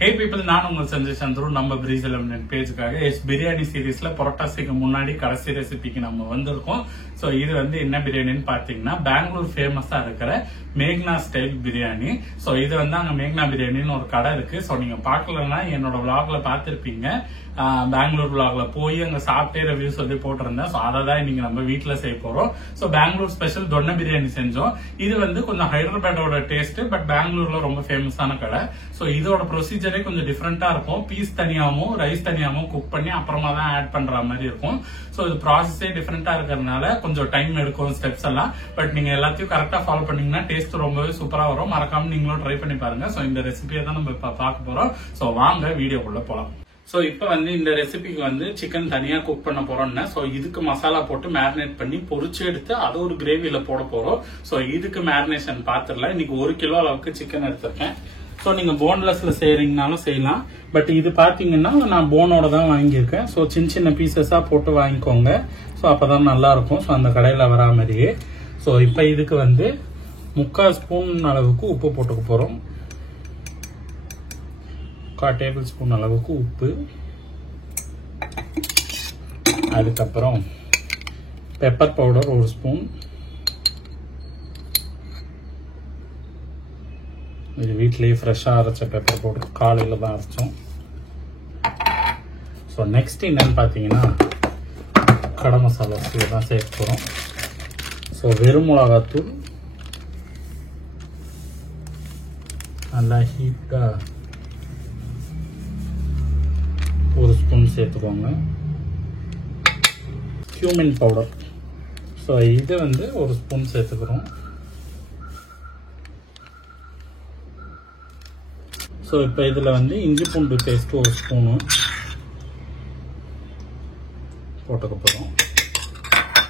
Hey people, நான் உங்கள் சஞ்சய் சந்துரு நம்ம பிரீஸ் எலிமினேட் பேஜுக்காக பிரியாணி சீரீஸ்ல பரோட்டாஸுக்கு முன்னாடி கடைசி ரெசிபிக்கு நம்ம வந்திருக்கோம். ஸோ இது வந்து என்ன பிரியாணின்னு பாத்தீங்கன்னா பெங்களூர் ஃபேமஸா இருக்கிற மேக்னா ஸ்டைல் பிரியாணி. ஸோ இது வந்து அங்க மேக்னா பிரியாணின்னு ஒரு கடை இருக்கு. ஸோ நீங்க பாக்கலன்னா என்னோட விளாக்ல பாத்திருப்பீங்க. பெங்களூர் விளாக்ல போய் அங்க சாப்பிட்டே ரிவ்யூ சொல்லி போட்டிருந்தேன். ஸோ அதை தான் இன்னைக்கு நம்ம வீட்டுல செய்ய போறோம். ஸோ பெங்களூர் ஸ்பெஷல் தொன்ன பிரியாணி செஞ்சோம். இது வந்து கொஞ்சம் ஹைதராபாடோட டேஸ்ட், பட் பெங்களூர்ல ரொம்ப ஃபேமஸான கடை. ஸோ இதோட ப்ரொசீஜரே கொஞ்சம் டிஃப்ரெண்டா இருக்கும். பீஸ் தனியாவும் ரைஸ் தனியாவும் குக் பண்ணி அப்புறமா தான் ஆட் பண்ற மாதிரி இருக்கும். ஸோ இது ப்ராசஸே டிஃப்ரெண்டா இருக்கிறதுனால கொஞ்சம் டைம் எடுக்கும் ஸ்டெப்ஸ் எல்லாம். பட் நீங்க எல்லாத்தையும் கரெக்டா ஃபாலோ பண்ணீங்கன்னா டேஸ்ட் ரொம்பவே சூப்பரா வரும். மறக்காம நீங்களும் ட்ரை பண்ணி பாருங்க. ஸோ இந்த ரெசிபியை தான் நம்ம இப்ப பார்க்க போறோம். ஸோ வாங்க வீடியோக்குள்ள போலாம். ஸோ இப்போ வந்து இந்த ரெசிபிக்கு வந்து சிக்கன் தனியாக குக் பண்ண போறோம்னா, ஸோ இதுக்கு மசாலா போட்டு மேரினேட் பண்ணி பொரிச்சு எடுத்து அதை ஒரு கிரேவியில போட போறோம். ஸோ இதுக்கு மேரினேஷன் பாத்திரல இன்னைக்கு 1 கிலோ அளவுக்கு சிக்கன் எடுத்திருக்கேன். ஸோ நீங்க போன்லெஸ்ல செய்யறீங்கனாலும் செய்யலாம். பட் இது பாத்தீங்கன்னா நான் போனோட தான் வாங்கியிருக்கேன். ஸோ சின்ன சின்ன பீசஸா போட்டு வாங்கிக்கோங்க. ஸோ அப்பதான் நல்லா இருக்கும். ஸோ அந்த கடையில வரா மாதிரியே. ஸோ இப்போ இதுக்கு வந்து 3/4 ஸ்பூன் அளவுக்கு உப்பு போட்டுக்க போறோம். 1/4 டேபிள் ஸ்பூன் அளவுக்கு உப்பு, அதுக்கப்புறம் பெப்பர் பவுடர் 1 ஸ்பூன். இது வீட்லயே ஃப்ரெஷ்ஷா அரைச்ச பெப்பர் பவுடர், காலையில தான் அரைச்சோம். ஸோ நெக்ஸ்ட் என்னன்னு பார்த்தீங்கன்னா கடை மசாலா தான் சேர்க்க போகிறோம். ஸோ வெறும் மிளகாத்தூள் நல்லா ஹீட்டாக 1 ஸ்பூன் சேர்த்துக்கோங்க. கியூமின் பவுடர், ஸோ இது வந்து 1 ஸ்பூன் சேர்த்துக்கிறோம். ஸோ இப்போ இதில் வந்து இஞ்சி பூண்டு பேஸ்ட் 1 ஸ்பூனு போட்டுக்க போகிறோம்.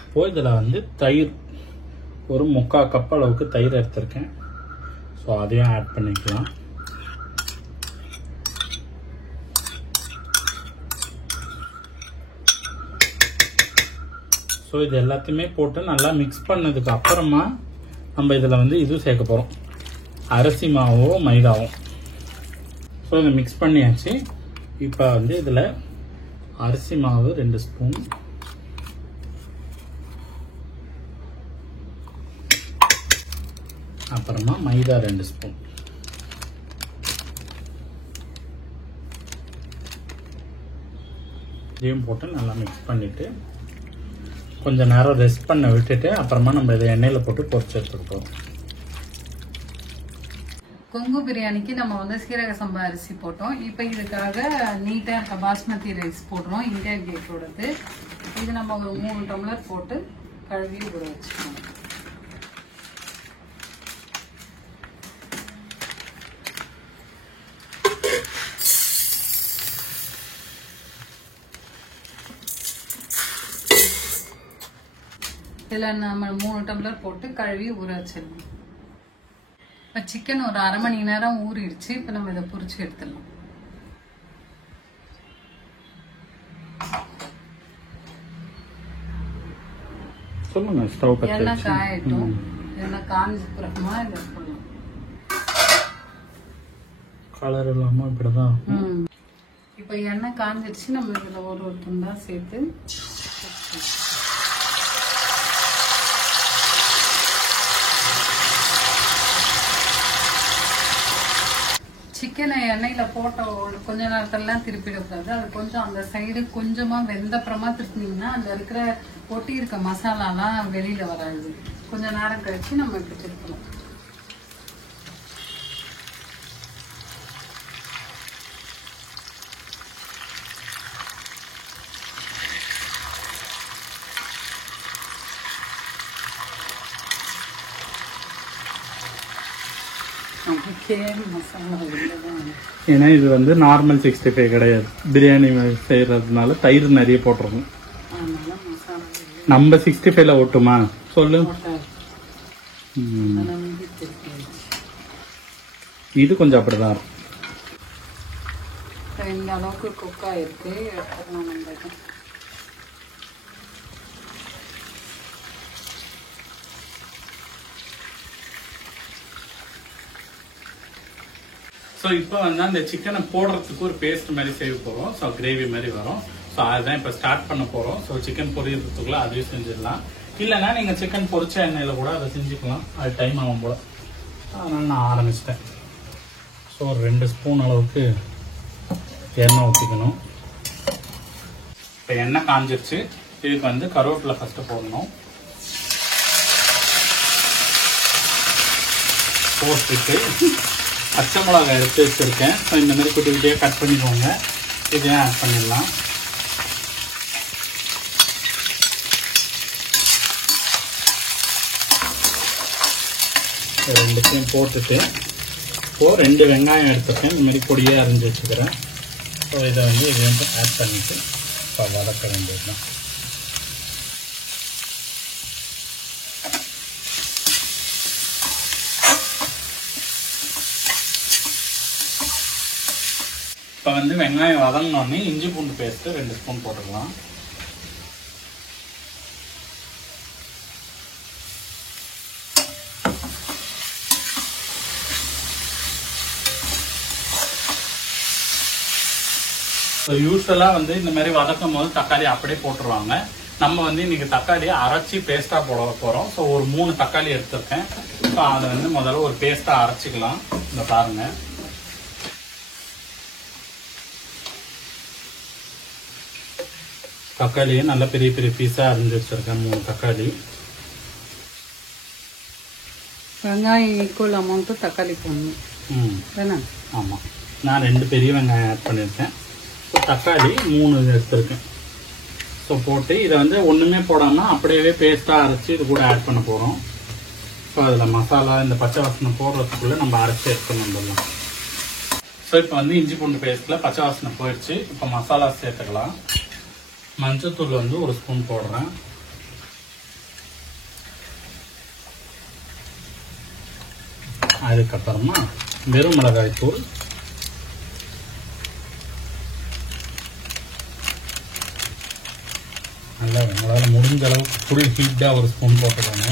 இப்போ இதில் வந்து தயிர் ஒரு 3/4 கப் அளவுக்கு தயிர் எடுத்திருக்கேன். ஸோ அதையும் ஆட் பண்ணிக்கலாம். ஸோ இது எல்லாத்தையுமே போட்டு நல்லா மிக்ஸ் பண்ணதுக்கு அப்புறமா நம்ம இதில் வந்து இது சேர்க்க போகிறோம், அரிசி மாவோ மைதாவும். ஸோ இதை மிக்ஸ் பண்ணியாச்சு. இப்போ வந்து இதில் அரிசி மாவு 2 ஸ்பூன், அப்புறமா மைதா 2 ஸ்பூன். இதையும் போட்டு நல்லா மிக்ஸ் பண்ணிட்டு கொஞ்ச நேரம் ரெஸ்ட் பண்ண விட்டுட்டு அப்புறமா நம்ம இதை எண்ணெயில போட்டு பொரிச்சு எடுத்துக்கிட்டோம். கொங்கு பிரியாணிக்கு நம்ம வந்து சீரக சம்பா அரிசி போட்டோம். இப்போ இதுக்காக நீட்டா பாஸ்மதி ரைஸ் போடுறோம், இந்தியா கேட்டோடது. இது நம்ம ஒரு 3 டம்ளர் போட்டு கழுவி ஊற வச்சுக்கணும். இதில் நம்ம 3 டம்ளர் போட்டு கழுவி ஊற வச்சிடணும். இப்போ சிக்கன் ஒரு 1/2 மணி நேரம் ஊறிடுச்சு. இப்போ நம்ம இதை பொரிச்சு எடுத்துடலாம். சொல்லுங்க. ஸ்டவ் பற்ற எண்ணெய் காயட்டும். எண்ணெய் காஞ்ச பிறகுமா இதை போடலாம். கலர் இல்லாமல் இப்படிதான். இப்போ எண்ணெய் காஞ்சிடுச்சு. நம்ம இதில் ஒரு துண்டா சேர்த்து சிக்கனை எண்ணெயில போட்ட கொஞ்ச நேரத்திலாம் திருப்பிடக்கூடாது. அது கொஞ்சம் அந்த சைடு கொஞ்சமா வெந்தப்புறமா திருப்பினீங்கன்னா அந்த இருக்கிற ஒட்டி இருக்க மசாலாலாம் வெளியில வராது. கொஞ்ச நேரம் கழிச்சு நம்ம இப்படி திருப்பலாம். ஏன்னா இது வந்து நார்மல் 65 கிடையாது, பிரியாணி செய்யறதுனால தயிர் நிறைய போட்டுருக்கும். நம்ம 65ல ஓட்டுமா சொல்லு. இது கொஞ்சம் அப்படிதான் இருக்கும். இந்த அளவுக்கு குக் ஆயிருக்கு. ஸோ இப்போ வந்து அந்த சிக்கனை போடுறதுக்கு ஒரு பேஸ்ட் மாதிரி செய்ய போகிறோம். ஸோ கிரேவி மாதிரி வரும். ஸோ அதுதான் இப்போ ஸ்டார்ட் பண்ண போகிறோம். ஸோ சிக்கன் பொரியறதுக்குள்ள அதையும் செஞ்சிடலாம். இல்லைன்னா நீங்கள் சிக்கன் பொரிச்ச எண்ணெயில் கூட அதை செஞ்சுக்கலாம். அது டைம் ஆகும் போல். அதனால் நான் ஆரம்பிச்சிட்டேன். ஸோ ஒரு 2 ஸ்பூன் அளவுக்கு எண்ணெய் ஊற்றிக்கணும். இப்போ எண்ணெய் காஞ்சிருச்சு. இதுக்கு வந்து கருவேப்பிலை ஃபஸ்ட்டு போடணும். போட்டுட்டு பச்சை மிளகாய் எடுத்து வச்சுருக்கேன். ஸோ இந்த மாதிரி குட்டி குட்டியாக கட் பண்ணிக்கோங்க. இதையும் ஆட் பண்ணிடலாம். ரெண்டுத்தையும் போட்டுட்டு இப்போது 2 வெங்காயம் எடுத்துருக்கேன். இந்த மாதிரி பொடியாக அரிஞ்சு வச்சுக்கிறேன். ஸோ இதை வந்து இதையும் ஆட் பண்ணிவிட்டு இப்போ வதக்க வேண்டியதுதான். இப்போ வந்து வெங்காயம் வதங்கினோடனே இஞ்சி பூண்டு பேஸ்ட்டு 2 ஸ்பூன் போட்டுக்கலாம். யூஸ்வலாக வந்து இந்த மாதிரி வதக்கும் போது தக்காளி அப்படியே போட்டுருவாங்க. நம்ம வந்து இன்னைக்கு தக்காளியை அரைச்சி பேஸ்ட்டாக போட போகிறோம். ஸோ ஒரு 3 தக்காளி எடுத்திருக்கேன். ஸோ அதை வந்து முதல்ல ஒரு பேஸ்ட்டாக அரைச்சிக்கலாம். இந்த பாருங்க. தக்காளியை நல்ல பெரிய பெரிய பீஸாக அரிஞ்சு வச்சிருக்கேன். 3 தக்காளி. வெங்காயம் ஈக்குவல் அமௌண்ட்டு தக்காளி போடணும். ஆமாம், நான் 2 பெரிய வெங்காயம் ஆட் பண்ணியிருக்கேன். ஸோ தக்காளி 3 எடுத்திருக்கேன். ஸோ போட்டு இதை வந்து ஒன்றுமே போடாமல் அப்படியே பேஸ்ட்டாக அரைச்சி இது கூட ஆட் பண்ண போகிறோம். ஸோ அதில் மசாலா இந்த பச்சை வாசனை போடுறதுக்குள்ளே நம்ம அரைச்சி எடுத்து வந்துடலாம். ஸோ இப்போ வந்து இஞ்சி பூண்டு பேஸ்ட்டில் பச்சை வாசனை போயிடுச்சு. இப்போ மசாலா சேர்த்துக்கலாம். மஞ்சத்தூள் வந்து 1 ஸ்பூன் போடுறேன். அதுக்கப்புறமா வெறும் மிளகாய் தூள், நல்லா உங்களால் முடிஞ்ச அளவுக்கு ஃபுல் ஹீட்டாக 1 ஸ்பூன் போட்டுக்கோங்க.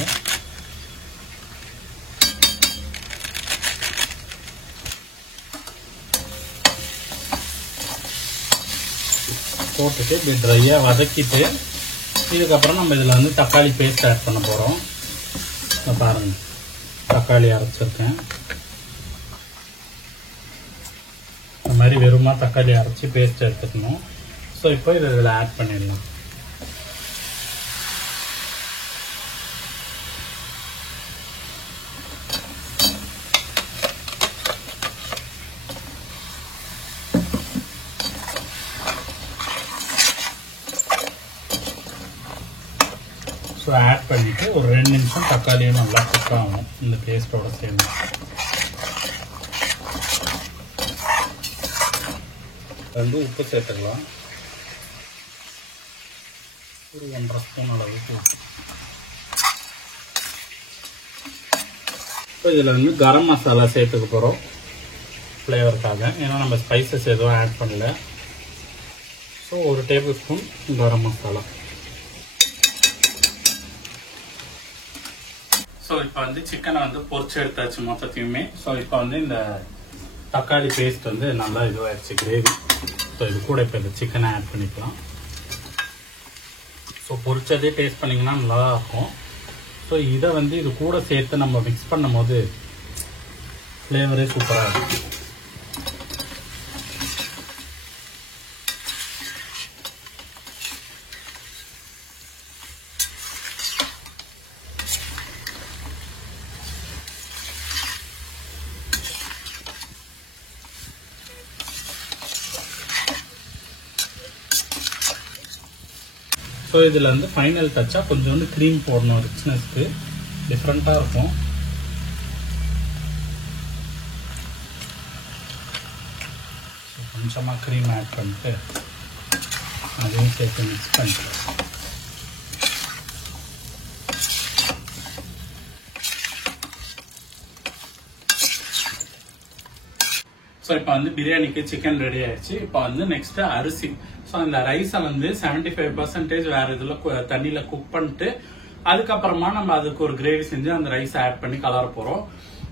போட்டுட்டு இப்படி ட்ரையாக வதக்கிட்டு இதுக்கப்புறம் நம்ம இதில் வந்து தக்காளி பேஸ்ட் ஆட் பண்ண போகிறோம். பாருங்கள், தக்காளி அரைச்சிருக்கேன். இந்த மாதிரி வெறுமா தக்காளி அரைச்சி பேஸ்ட் எடுத்துக்கணும். ஸோ இப்போ இதில் ஆட் பண்ணிடலாம். ஸோ ஆட் பண்ணிவிட்டு ஒரு 2 நிமிஷம் தக்காளியும் நல்லா குக் ஆகும் இந்த பேஸ்ட்டோட சேர்ந்து. வந்து உப்பு சேர்த்துக்கலாம். ஒரு 1.5 ஸ்பூன் அளவுக்கு உப்பு. இப்போ இதில் வந்து கரம் மசாலா சேர்த்துக்க போகிறோம் ஃப்ளேவருக்காக. ஏன்னா நம்ம ஸ்பைசஸ் எதுவும் ஆட் பண்ணல. So 1 table spoon garam masala. So இப்போ வந்து சிக்கனை வந்து பொரிச்சு எடுத்தாச்சு மொத்தத்தையுமே. ஸோ இப்போ வந்து இந்த தக்காளி பேஸ்ட் வந்து நல்லா இதுவாகிடுச்சு கிரேவி. ஸோ இது கூட இப்போ இந்த சிக்கனை ஆட் பண்ணிக்கலாம். ஸோ பொரிச்சதே டேஸ்ட் பண்ணிங்கன்னா நல்லா இருக்கும். ஸோ இதை வந்து இது கூட சேர்த்து நம்ம மிக்ஸ் பண்ணும் போது ஃப்ளேவரே சூப்பராக இருக்கும். ஸோ இதில் வந்து ஃபைனல் டச்சாக கொஞ்சம் வந்து க்ரீம் போடணும். ரிச்னஸ்க்கு டிஃப்ரெண்ட்டாக இருக்கும். ஸோ கொஞ்சமாக க்ரீம் ஆட் பண்ணிட்டு அதையும் சேர்த்து மிக்ஸ் பண்ணிட்டு ஸோ இப்போ வந்து பிரியாணிக்கு சிக்கன் ரெடி ஆயிடுச்சு. இப்போ வந்து நெக்ஸ்ட் அரிசி. ஸோ அந்த ரைஸை வந்து 75% வேற இதில் தண்ணியில் குக் பண்ணிட்டு அதுக்கப்புறமா நம்ம அதுக்கு ஒரு கிரேவி செஞ்சு அந்த ரைஸை ஆட் பண்ணி கலர போகிறோம்.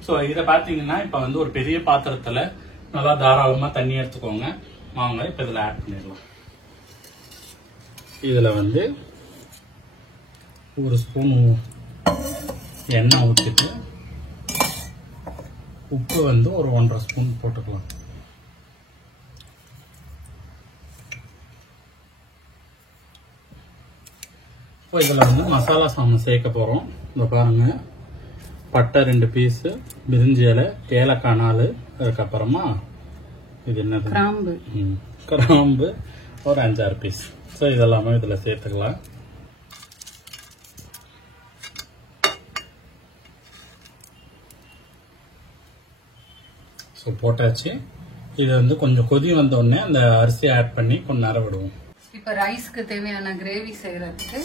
ஸோ இதை பார்த்தீங்கன்னா இப்போ வந்து ஒரு பெரிய பாத்திரத்தில் நல்லா தாராளமா தண்ணி எடுத்துக்கோங்க. வாங்க இப்ப இதுல ஆட் பண்ணிடலாம். இதுல வந்து 1 ஸ்பூன் எண்ணெய் ஊற்றிட்டு உப்பு வந்து ஒரு 1.5 ஸ்பூன் போட்டுக்கலாம். இப்போ இதில் வந்து மசாலா சாமான் சேர்க்க போகிறோம். இந்த பாருங்க, பட்டை 2 பீஸு, பிரிஞ்சி இலை, ஏலக்காய் 4, அதுக்கப்புறமா இது என்னது, கிராம்பு ஒரு 5-6 பீஸ். ஸோ இதெல்லாமே இதில் சேர்த்துக்கலாம். ஸோ போட்டாச்சு. இது வந்து கொஞ்சம் கொதி வந்தோடனே அந்த அரிசியை ஆட் பண்ணி கொஞ்ச நேரம் விடுவோம். இப்போ ரைஸ்க்கு தேவையான கிரேவி செய்யறதுக்கு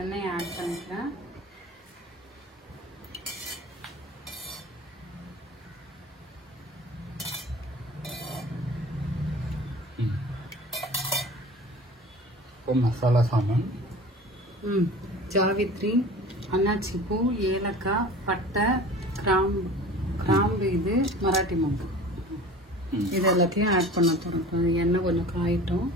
எண்ணெய் ஆட் பண்ணிக்கிறேன். இப்போ மசாலா சாமான் ஜாவித்ரி, அன்னாச்சி பூ, ஏலக்காய், பட்டை, கிராம்பு, இது மராட்டி மொக்கு, இது எல்லாத்தையும் ஆட் பண்ண போகிறோம். எண்ணெய் கொஞ்சம் காயிட்டோம்.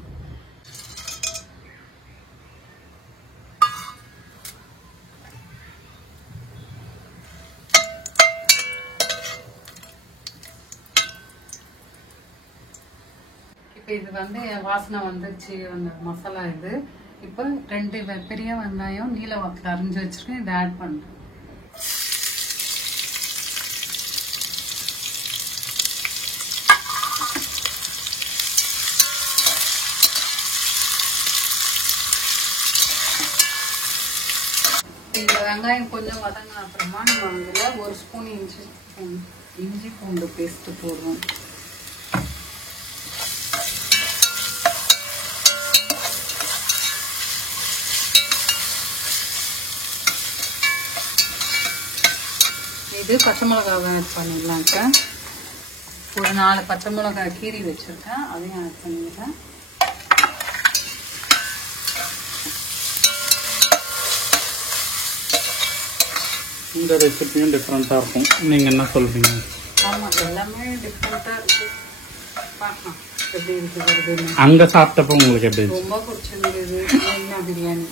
இப்போ இது வந்து வாசனை வந்துருச்சு அந்த மசாலா. இது இப்போ 2 பெரிய வெங்காயம் நீல வாக்கில் அரிஞ்சு வச்சிருக்கேன். இதை ஆட் பண்ணுறேன். இந்த வெங்காயம் கொஞ்சம் வதங்கின அப்புறமா நம்ம அதில் 1 ஸ்பூன் இஞ்சி பூண்டு பேஸ்ட் போடுறோம். இது பச்சை மிளகாவை ஆட் பண்ணிடலாம். இப்போ ஒரு 4 பச்சை மிளகாய் கீரி வச்சுருக்கேன், அதையும் ஆட் பண்ணிடுறேன். இந்த ரெசிபியும் டிஃப்ரெண்ட்டாக இருக்கும். நீங்கள் என்ன சொல்கிறீங்க? ஆமாம், எல்லாமே டிஃப்ரெண்ட்டாக இருக்குது. பார்க்கலாம் எப்படி இருக்குது. அங்கே சாப்பிட்டப்போ உங்களுக்கு எப்படி ரொம்ப பிடிச்சிருந்தது பிரியாணி.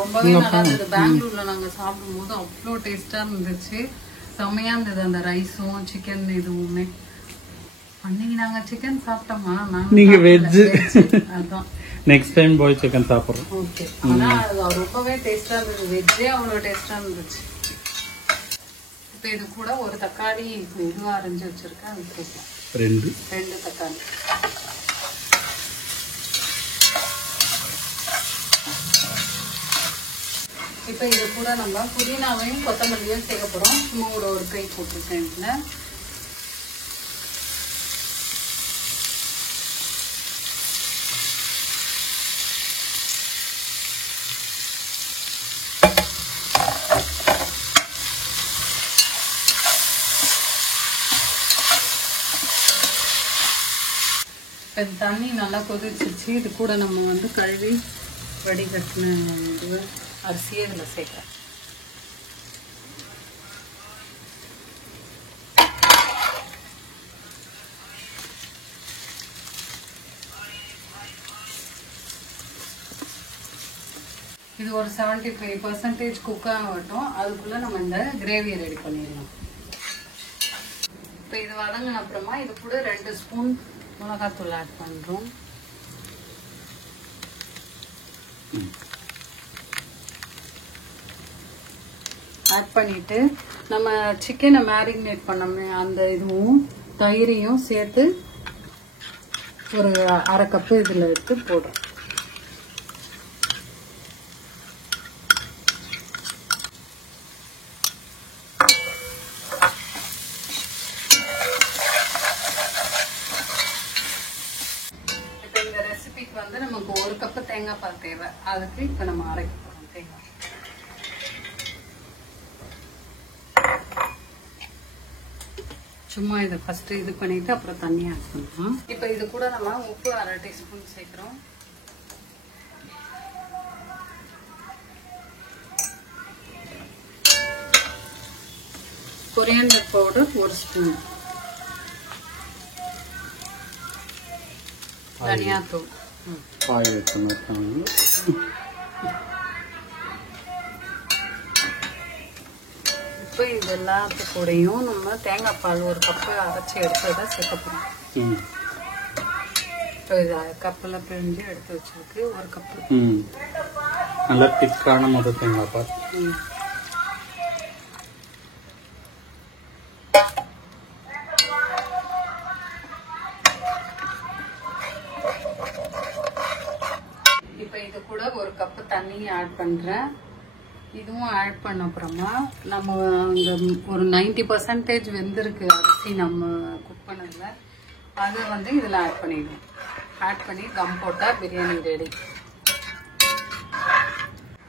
ரொம்பவே நல்லா இருந்தது. பெங்களூர்ல நாங்கள் சாப்பிடும்போது அவ்வளோ டேஸ்டாக இருந்துச்சு. செம்மையா இருந்தது அந்த ரைஸும் சிக்கன் இதுவுமே. அன்னைக்கு நாங்க சிக்கன் சாப்பிட்டோமா, நீங்க வெஜ். அதான் நெக்ஸ்ட் டைம் போய் சிக்கன் சாப்பிடுறோம். ஓகே. ஆனா அது ரொம்பவே டேஸ்டா இருந்தது. வெஜ்ஜே அவ்வளோ டேஸ்டா இருந்துச்சு. இப்போ இது கூட ஒரு தக்காளி இதுவா அரைஞ்சு வச்சிருக்கேன், அது சேர்க்கலாம். 2 தக்காளி. இப்போ இது கூட நம்ம புதினாவையும் கொத்தமல்லியும் சேர்க்க போறோம். சும்மா ஒரு கை போட்டிருக்கேன் இதுல. இப்போ தண்ணி நல்லா கொதிச்சிருச்சு. இது கூட நம்ம வந்து கழுவி வடிகட்டின இது அரிசியை இதில் சேர்க்கலாம். இது ஒரு 75% குக் ஆகட்டும். அதுக்குள்ள நம்ம இந்த கிரேவியை ரெடி பண்ணிடலாம். இப்போ இது வதங்கின அப்புறமா இது கூட 2 ஸ்பூன் மிளகாத்தூள் ஆட் பண்றோம். ஆட் பண்ணிட்டு நம்ம சிக்கனை மேரினேட் பண்ணோம்னு அந்த இதுவும் தயிரையும் சேர்த்து ஒரு 1/2 கப்பு இதுல எடுத்து போடுறோம். இப்போ இந்த ரெசிபிக்கு வந்து நமக்கு 1 கப்பு தேங்காய் பால் தேவை. அதுக்கு இப்போ நம்ம அரைக்க போறோம் தேங்காய். சும்மா இதை ஃபர்ஸ்ட் இது பண்ணிட்டு அப்புறம் தண்ணி ஆட் பண்ணலாம். இப்போ இது கூட நம்ம உப்பு 1/2 டீஸ்பூன் சேர்க்கிறோம். Coriander powder 1 spoon. தனியாத்தூள் காய் வச்சுருக்காங்க. இப்போ இது எல்லாத்துக்கூடையும் நம்ம தேங்காய் பால் 1 கப்பு அரைச்சி எடுத்ததை சேர்க்க போகிறோம். இப்போ இது கப்பில் பிழிஞ்சு எடுத்து வச்சிருக்கு 1 கப்பு. நல்லா திக்கான முதல் தேங்காய் பால். இப்போ இது கூட 1 கப்பு தண்ணி ஆட் பண்ணுறேன். இதுவும் ஆட் பண்ண அப்புறமா நம்ம அந்த ஒரு 90% வெந்திருக்கு அரிசி நம்ம குக் பண்ணதில், அதை வந்து இதில் ஆட் பண்ணிடுவோம். ஆட் பண்ணி தம் போட்டால் பிரியாணி ரெடி.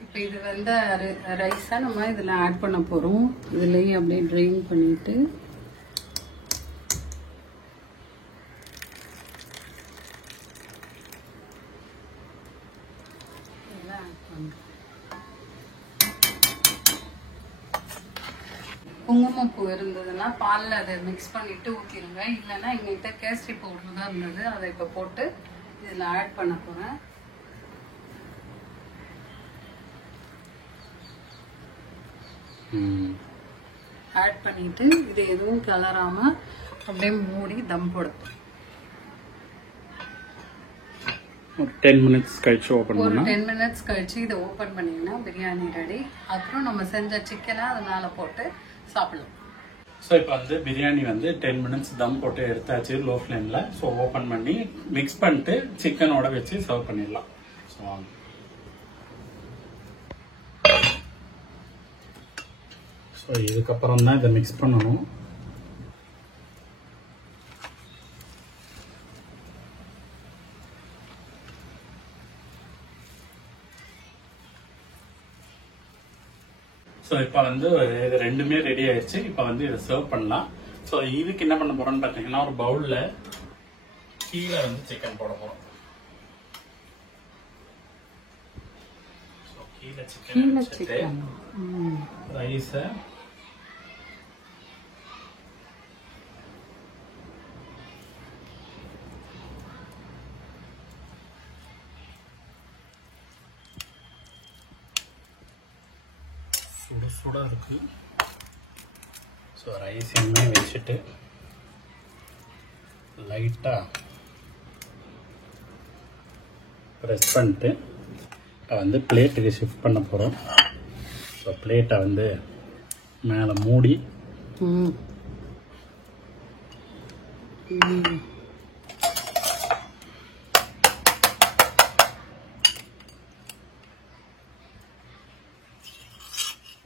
இப்போ இது வந்து ரைஸாக நம்ம இதில் ஆட் பண்ண போகிறோம். இதுலேயும் அப்படியே ட்ரெயின் பண்ணிட்டு இதெல்லாம் ஆட் பண்ணுறோம். குங்குமப்பூ இருந்ததுன்னா பாலில் அதை மிக்ஸ் பண்ணிட்டு ஊற்றிடுங்க. இல்லைன்னா எங்கள்கிட்ட கேசரி பவுடர் தான் இருந்தது, அதை இப்போ போட்டு இதில் ஆட் பண்ண போகிறேன். ஆட் பண்ணிட்டு இது எதுவும் கலராம அப்படியே மூடி தம் போடுறோம். ஒரு 10 மினிட்ஸ் கழிச்சு ஓப்பன் ஒரு பண்ணா 10 மினிட்ஸ் கழிச்சு இதை ஓப்பன் பண்ணிங்கன்னா பிரியாணி ரெடி. அப்புறம் நம்ம செஞ்ச சிக்கனை அது மேலே போட்டு சாப்பிடலாம். ஸோ இப்போ வந்து பிரியாணி வந்து 10 மினிட்ஸ் தம் போட்டு எடுத்தாச்சு லோ ஃப்ளேமில். ஸோ ஓப்பன் பண்ணி மிக்ஸ் பண்ணிட்டு சிக்கனோட வச்சு சர்வ் பண்ணிடலாம். ஸோ ஸோ இதுக்கப்புறம் தான் இதை மிக்ஸ் பண்ணணும். ஸோ இப்போ வந்து இது ரெண்டுமே ரெடி ஆயிடுச்சு. இப்போ வந்து இதை சர்வ் பண்ணலாம். ஸோ இதுக்கு என்ன பண்ண போறோம்னு பார்த்தீங்கன்னா ஒரு பவுல்ல கீழே வந்து சிக்கன் போட போறோம். ஸோ கீழே சிக்கன் வச்சுட்டு ரைஸை சுட சுட இருக்கு. ஸோ ரைஸ் எண்ணெய் வச்சுட்டு லைட்டாக ப்ரெஸ் பண்ணிட்டு வந்து பிளேட்டுக்கு ஷிஃப்ட் பண்ண போகிறோம். ஸோ பிளேட்டை வந்து மேலே மூடி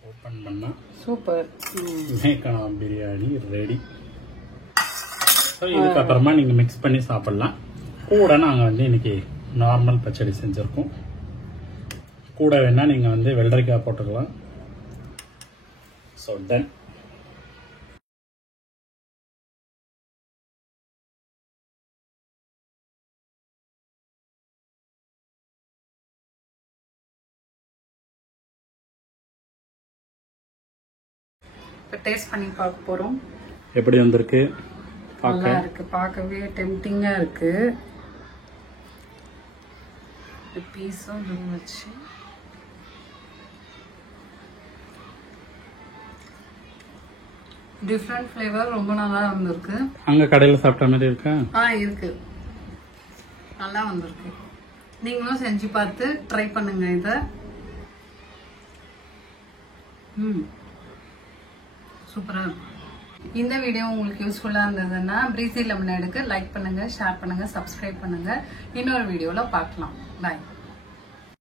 ஓப்பன் பண்ணால் சூப்பர் மேக்கான பிரியாணி ரெடி. ஸோ இதுக்கப்புறமா நீங்கள் மிக்ஸ் பண்ணி சாப்பிட்லாம். கூட நாங்கள் வந்து இன்னைக்கு நார்மல் பச்சடி செஞ்சுருக்கோம். கூட வேணால் நீங்கள் வந்து வெள்ளரிக்காய் போட்டுக்கலாம். So ton. இப்போ டேஸ்ட் பண்ணி பார்க்க போகிறோம். எப்படி வந்திருக்கு? நல்லா இருக்கு, பார்க்கவே டெம்டிங்கா இருக்கு. பீஸும் வச்சு டிஃப்ரெண்ட் ஃப்ளேவர், ரொம்ப நல்லா வந்திருக்கு. அங்க கடையில் சாப்பிட்ட மாதிரி இருக்கா? இருக்கு, நல்லா வந்திருக்கு. நீங்களும் செஞ்சு பார்த்து ட்ரை பண்ணுங்க இதை. சூப்பரா இருக்கும். இந்த வீடியோ உங்களுக்கு யூஸ்ஃபுல்லா இருந்ததுன்னா பிரீசி லெமனேடுக்கு லைக் பண்ணுங்க, ஷேர் பண்ணுங்க, சப்ஸ்கிரைப் பண்ணுங்க. இன்னொரு வீடியோல பார்க்கலாம். பாய்.